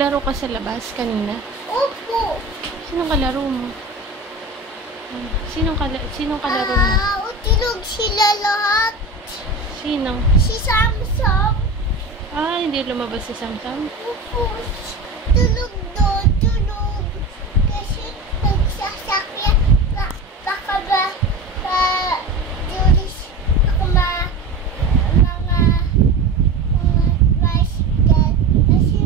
Naglaro ka sa labas kanina? Opo. Sinong kalaro mo? Sinong kalaro mo? Tulog sila lahat. Sino? Si Samsam. Hindi lumabas si Samsam? Opo. Tulog doon. Tulog. Kasi nagsasakyan. Baka ba tulis ako mga bicycle. Kasi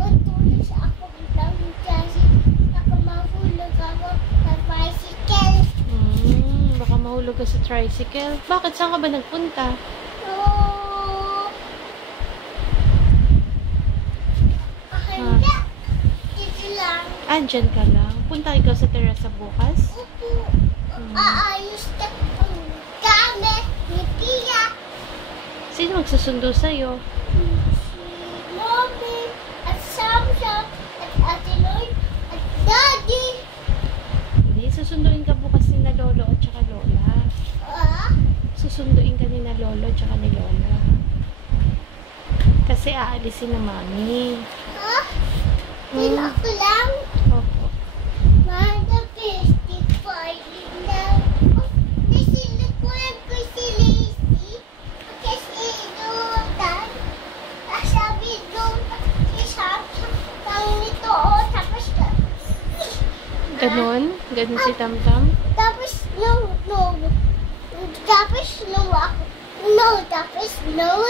matulis ako ng kasi baka mahulog ako sa bicycle. Baka mahulog ka sa tricycle. Bakit? Saan ka ba nagpunta? Hindi. Dito lang. Andyan ka lang. Punta ikaw sa terasa bukas? Opo. Aayos na ang gamit ni Pia. Sino magsusundo sa'yo? Si Mommy at Samsam at Ate Lloyd at Daddy. Hindi, susunduin ka bukas ni na Lolo at saka Lola. Susunduin ka ni na Lolo at saka ni Lola. Kasi aalisin na Mami. Ako lang. Opo. Manda festival lang. Nasilikuan ko si Lacey. Kasi inutan. Sabi doon si Samsam ng nito. Tapos Ganon? Ganon si Tamtam? Tapos Tapos no.